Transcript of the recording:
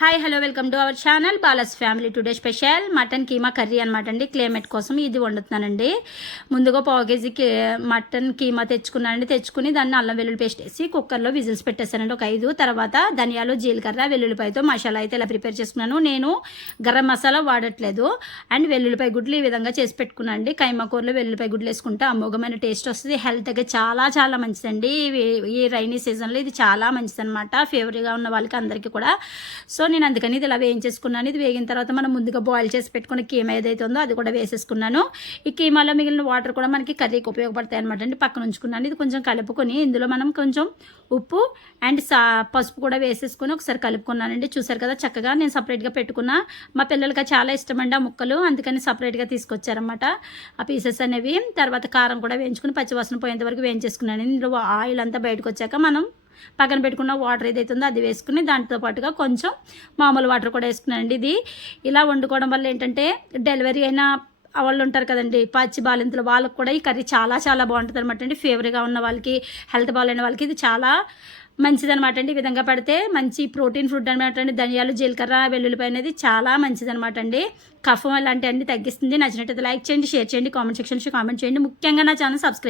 Hi hello welcome to our channel Bala's family. Today special mutton keema curry అనమాట అండి. Climate కోసం ఇది వండుతున్నానండి. ముందుగా పావు కేజీకి మటన్ కీమా తెచ్చుకుని దాన్ని అల్లం వెల్లుల్లి పేస్ట్ వేసి కుక్కర్లో విజిల్స్ పెట్టేస్తానండి ఒక 5. తర్వాత ధనియాలు జీలకర్ర వెల్లుల్లిపాయతో మసాలా అయితే ఇలా ప్రిపేర్ చేసుకున్నాను. నేను గరం మసాలా వాడట్లేదు. అండ్ వెల్లుల్లిపాయ గుడ్లు ఈ విధంగా చేసి పెట్టుకున్నానండి. కైమా కూరలో వెల్లుల్లిపాయ గుడ్లు వేసుకుంటే అమోఘమైన టేస్ట్ వస్తుంది. హెల్త్కి చాలా చాలా మంచిదండి. ఈ రైనీ సీజన్లో ఇది చాలా మంచిది అనమాట. ఫేవరీగా ఉన్న వాళ్ళకి అందరికీ కూడా. సో నేను అందుకని ఇది ఇలా వేయించేసుకున్నాను. ఇది వేగిన తర్వాత మనం ముందుగా బాయిల్ చేసి పెట్టుకున్న కీమా ఏదైతే ఉందో అది కూడా వేసేసుకున్నాను. ఈ కీమాలో మిగిలిన వాటర్ కూడా మనకి కర్రీకి ఉపయోగపడతాయి అనమాట అండి. పక్కన ఉంచుకున్నాను. ఇది కొంచెం కలుపుకొని ఇందులో మనం కొంచెం ఉప్పు అండ్ పసుపు కూడా వేసేసుకొని ఒకసారి కలుపుకున్నానండి. చూసారు కదా చక్కగా నేను సపరేట్గా పెట్టుకున్నా. మా పిల్లలకి చాలా ఇష్టం అండి ఆ ముక్కలు, అందుకని సపరేట్గా తీసుకొచ్చారనమాట ఆ పీసెస్ అనేవి. తర్వాత కారం కూడా వేయించుకుని పచ్చివాసన పోయేంత వరకు వేయించేసుకున్నాను. ఇందులో ఆయిల్ అంతా బయటకు వచ్చాక మనం పక్కన పెట్టుకున్న వాటర్ ఏదైతే ఉందో అది వేసుకుని దాంతో పాటుగా కొంచెం మామూలు వాటర్ కూడా వేసుకున్నానండి. ఇది ఇలా వండుకోవడం వల్ల ఏంటంటే డెలివరీ అయిన వాళ్ళు ఉంటారు కదండి పచ్చి బాలింతలు, వాళ్ళకి కూడా ఈ కర్రీ చాలా చాలా బాగుంటుంది అనమాట అండి. ఫేవరీగా ఉన్న వాళ్ళకి, హెల్త్ బాగాలేని వాళ్ళకి ఇది చాలా మంచిదనమాట అండి. ఈ విధంగా పెడితే మంచి ప్రోటీన్ ఫుడ్ అనమాట అండి. ధనియాలు జీలకర్ర వెల్లుల్లిపాయ అనేది చాలా మంచిదనమాట అండి. కఫం అలాంటివన్నీ తగ్గిస్తుంది. నచ్చినట్టయితే లైక్ చేయండి, షేర్ చేయండి, కామెంట్ సెక్షన్లో కామెంట్ చేయండి. ముఖ్యంగా నా ఛానల్ సబ్స్క్రైబ్